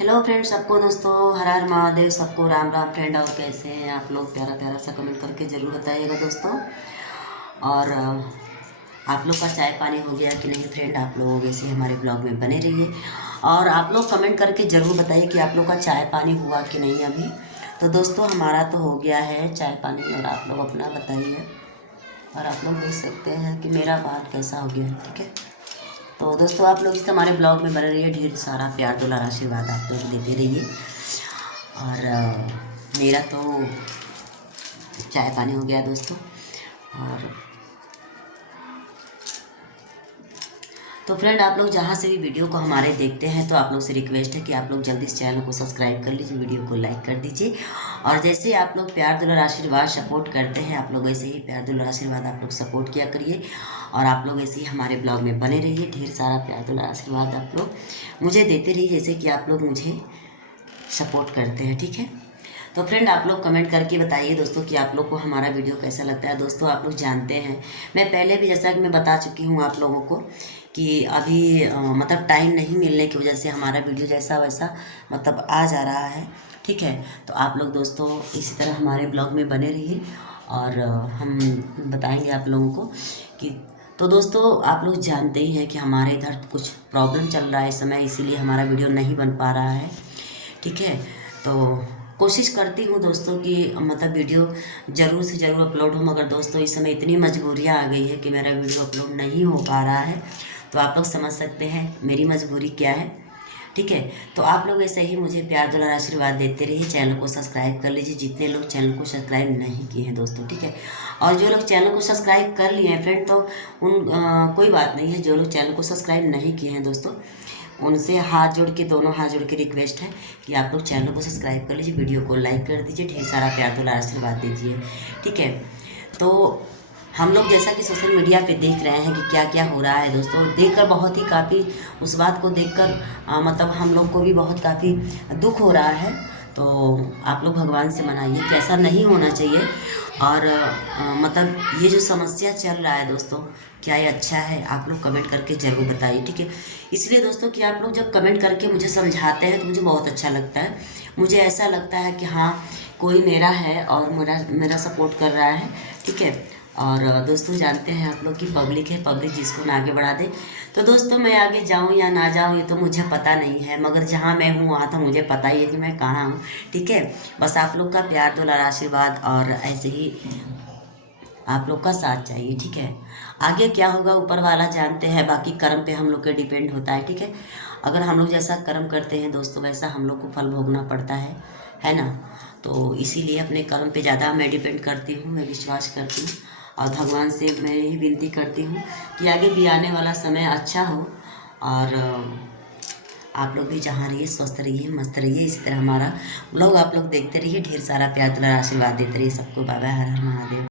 Hello friend, सबको दोस्तों हर हर महादेव, सबको राम राम फ्रेंड। और कैसे हैं आप लोग? प्यारा प्यारा सा कमेंट करके ज़रूर बताइएगा दोस्तों। और आप लोग का चाय पानी हो गया कि नहीं फ्रेंड? आप लोग वैसे ही हमारे ब्लॉग में बने रहिए और आप लोग कमेंट करके ज़रूर बताइए कि आप लोग का चाय पानी हुआ कि नहीं अभी। तो दोस्तों हमारा तो हो गया है चाय पानी, और आप लोग अपना बताइए। और आप लोग देख सकते हैं कि मेरा बात कैसा हो गया है, ठीक है। तो दोस्तों आप लोग इस हमारे ब्लॉग में बने रहिए, ढेर सारा प्यार दुलार आशीर्वाद आप लोग देते रहिए। और मेरा तो चाय पानी हो गया दोस्तों। और तो फ्रेंड, आप लोग जहाँ से भी वीडियो को हमारे देखते हैं तो आप लोग से रिक्वेस्ट है कि आप लोग जल्दी इस चैनल को सब्सक्राइब कर लीजिए, वीडियो को लाइक कर दीजिए। और जैसे आप लोग प्यार दुलार आशीर्वाद सपोर्ट करते हैं, आप लोग ऐसे ही प्यार दुलार आशीर्वाद आप लोग सपोर्ट किया करिए। और आप लोग ऐसे ही हमारे ब्लॉग में बने रहिए, ढेर सारा प्यार दुलार आशीर्वाद आप लोग मुझे देते रहिए, जैसे कि आप लोग मुझे सपोर्ट करते हैं, ठीक है। तो फ्रेंड, आप लोग कमेंट करके बताइए दोस्तों कि आप लोग को हमारा वीडियो कैसा लगता है। दोस्तों आप लोग जानते हैं, मैं पहले भी जैसा कि मैं बता चुकी हूँ आप लोगों को कि अभी मतलब टाइम नहीं मिलने की वजह से हमारा वीडियो जैसा वैसा मतलब आ जा रहा है, ठीक है। तो आप लोग दोस्तों इसी तरह हमारे ब्लॉग में बने रहिए और हम बताएंगे आप लोगों को कि तो दोस्तों आप लोग जानते ही हैं कि हमारे इधर कुछ प्रॉब्लम चल रहा है इस समय, इसीलिए हमारा वीडियो नहीं बन पा रहा है, ठीक है। तो कोशिश करती हूँ दोस्तों कि मतलब वीडियो ज़रूर से ज़रूर अपलोड हो, मगर दोस्तों इस समय इतनी मजबूरियाँ आ गई है कि मेरा वीडियो अपलोड नहीं हो पा रहा है। तो आप लोग समझ सकते हैं मेरी मजबूरी क्या है, ठीक है। तो आप लोग ऐसे ही मुझे प्यार दुलार आशीर्वाद देते रहिए, चैनल को सब्सक्राइब कर लीजिए जितने लोग चैनल को सब्सक्राइब नहीं किए हैं दोस्तों, ठीक है। और जो लोग चैनल को सब्सक्राइब कर लिए हैं फ्रेंड, तो कोई बात नहीं है। जो लोग चैनल को सब्सक्राइब नहीं किए हैं दोस्तों, उनसे हाथ जोड़ के, दोनों हाथ जोड़ के रिक्वेस्ट है कि आप लोग चैनल को सब्सक्राइब कर लीजिए, वीडियो को लाइक कर दीजिए, ढेर सारा प्यार दुलार आशीर्वाद दीजिए, ठीक है। तो हम लोग जैसा कि सोशल मीडिया पे देख रहे हैं कि क्या क्या हो रहा है दोस्तों, देखकर बहुत ही काफ़ी उस बात को देखकर मतलब हम लोग को भी बहुत काफ़ी दुख हो रहा है। तो आप लोग भगवान से मनाइए कि ऐसा नहीं होना चाहिए। और मतलब ये जो समस्या चल रहा है दोस्तों, क्या ये अच्छा है? आप लोग कमेंट करके ज़रूर बताइए, ठीक है। इसलिए दोस्तों कि आप लोग जब कमेंट करके मुझे समझाते हैं तो मुझे बहुत अच्छा लगता है। मुझे ऐसा लगता है कि हाँ, कोई मेरा है और मेरा मेरा सपोर्ट कर रहा है, ठीक है। और दोस्तों जानते हैं आप लोग की पब्लिक है, पब्लिक जिसको ना आगे बढ़ा दे। तो दोस्तों मैं आगे जाऊं या ना जाऊं ये तो मुझे पता नहीं है, मगर जहां मैं हूं वहां तो मुझे पता ही है कि मैं कहाँ हूं, ठीक है। बस आप लोग का प्यार दुलार आशीर्वाद और ऐसे ही आप लोग का साथ चाहिए, ठीक है। आगे क्या होगा ऊपर वाला जानते हैं, बाकी कर्म पे हम लोग के डिपेंड होता है, ठीक है। अगर हम लोग जैसा कर्म करते हैं दोस्तों, वैसा हम लोग को फल भोगना पड़ता है ना। तो इसीलिए अपने कर्म पे ज़्यादा मैं डिपेंड करती हूँ, मैं विश्वास करती हूँ। और भगवान से मैं यही विनती करती हूँ कि आगे भी आने वाला समय अच्छा हो। और आप लोग भी जहाँ रहिए स्वस्थ रहिए, मस्त रहिए। इसी तरह हमारा ब्लॉग आप लोग देखते रहिए, ढेर सारा प्यार दुलार आशीर्वाद देते रहिए सबको। बाय बाय, हर हर महादेव।